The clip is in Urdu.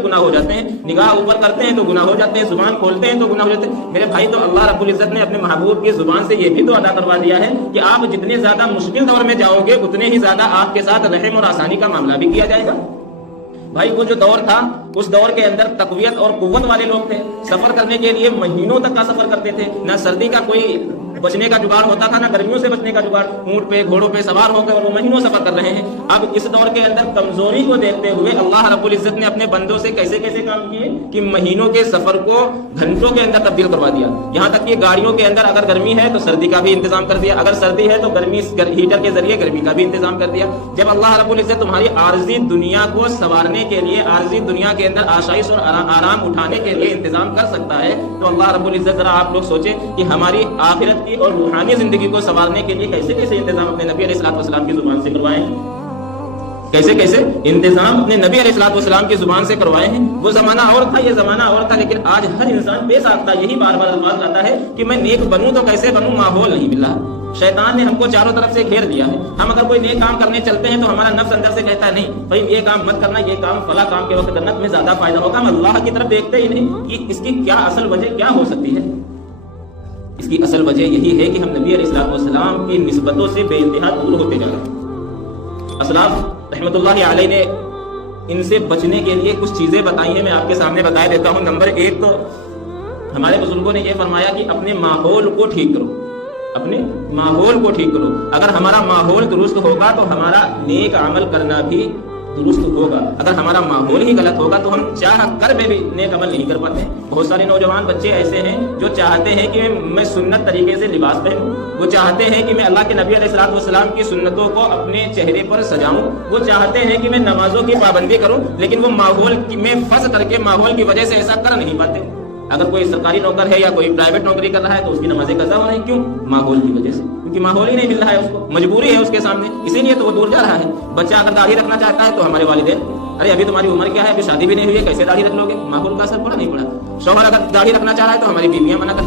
تو گناہ ہو جاتے ہیں, نگاہ اوپر کرتے ہیں تو گناہ ہو جاتے ہیں, زبان کھولتے ہیں تو گناہ ہو جاتے ہیں. میرے بھائی, تو اللہ رب العزت نے اپنے محبوب کی زبان سے یہ بھی تو ادا کروا دیا ہے کہ آپ جتنے زیادہ مشکل دور میں جاؤ گے اتنے ہی زیادہ آپ کے ساتھ رحم اور آسانی کا معاملہ بھی کیا جائے گا. بھائی وہ جو دور تھا, اس دور کے اندر تقویت اور قوت والے لوگ تھے, سفر کرنے کے لیے مہینوں تک کا سفر کرتے تھے, نہ سردی کا کوئی بچنے کا جگاڑ ہوتا تھا, نہ گرمیوں سے بچنے کا جگاڑ. اونٹ پہ گھوڑوں پہ سوار ہو کر اور وہ مہینوں سفر کر رہے ہیں. اب اس دور کے اندر کمزوری کو دیکھتے ہوئے اللہ رب العزت نے اپنے بندوں سے کیسے کیسے کام کیے کہ مہینوں کے سفر کو گھنٹوں کے اندر تبدیل کروا دیا. یہاں تک کہ گاڑیوں کے اندر اگر گرمی ہے تو سردی کا بھی انتظام کر دیا, اگر سردی ہے تو گرمی ہیٹر کے ذریعے گرمی کا بھی انتظام کر دیا. جب اللہ رب العزت تمہاری عارضی دنیا کو سنوارنے کے لیے, عارضی دنیا کے اندر آسائش اور آرام اٹھانے کے لیے انتظام کر سکتا ہے, تو اللہ رب العزت ذرا آپ لوگ سوچیں کہ ہماری آخرت کی اور روحانی زندگی کو سنوارنے کے لیے کیسے کیسے انتظام اپنے نبی علیہ الصلوۃ والسلام کی زبان سے کروائے ہیں, کیسے کیسے انتظام اپنے نبی علیہ الصلوۃ والسلام کی زبان سے کروائے ہیں. وہ زمانہ اور تھا, یہ زمانہ اور تھا, لیکن آج ہر انسان بے ساختہ یہی بار بار الفاظ لاتا ہے کہ میں نیک بنوں تو کیسے بنوں, ماحول نہیں مل رہا. شیطان نے ہم کو چاروں طرف سے گھیر دیا ہے. ہم اگر کوئی نیک کام کرنے چلتے ہیں تو ہمارا نفس اندر سے کہتا ہے نہیں بھائی یہ کام مت کرنا, یہ کام فلاں کام کے وقت جنت میں زیادہ فائدہ ہوگا. ہم اللہ کی طرف دیکھتے ہی نہیں کہ اس کی کیا اصل وجہ کیا ہو سکتی ہے. اس کی اصل وجہ یہی ہے کہ ہم نبی علیہ الصلوۃ والسلام کی نسبتوں سے بے انتہا دور ہوتے جا رہے ہیں. اسلاف رحمۃ اللہ علیہ نے ان سے بچنے کے لیے کچھ چیزیں بتائی ہیں, میں آپ کے سامنے بتا دیتا ہوں. نمبر 1 تو ہمارے بزرگوں نے یہ فرمایا کہ اپنے ماحول کو ٹھیک کرو, اپنے ماحول کو ٹھیک کرو. اگر ہمارا ماحول درست ہوگا تو ہمارا نیک عمل کرنا بھی درست ہوگا. اگر ہمارا ماحول ہی غلط ہوگا تو ہم چاہ کر بھی نیک عمل نہیں کر پاتے. بہت سارے نوجوان بچے ایسے ہیں جو چاہتے ہیں کہ میں سنت طریقے سے لباس پہنوں, وہ چاہتے ہیں کہ میں اللہ کے نبی علیہ الصلوۃ والسلام کی سنتوں کو اپنے چہرے پر سجاؤں, وہ چاہتے ہیں کہ میں نمازوں کی پابندی کروں, لیکن وہ ماحول میں پھنس کر کے ماحول کی وجہ سے ایسا کر نہیں پاتے. اگر کوئی سرکاری نوکر ہے یا کوئی پرائیویٹ نوکری کر رہا ہے تو اس کی نمازیں قضا ہو رہی ہیں. کیوں؟ ماحول کی وجہ سے, کیونکہ ماحول ہی نہیں مل رہا ہے, اس کو مجبوری ہے اس کے سامنے, اسی لیے تو وہ دور جا رہا ہے. بچہ اگر داڑھی رکھنا چاہتا ہے تو ہمارے والدین ارے ابھی تمہاری عمر کیا ہے, ابھی شادی بھی نہیں ہوئی ہے, کیسے داڑھی رکھ لو گے؟ ماحول کا اثر پڑا نہیں پڑا. شوہر اگر داڑھی رکھنا چاہ رہا ہے تو ہماری بیویاں منع کر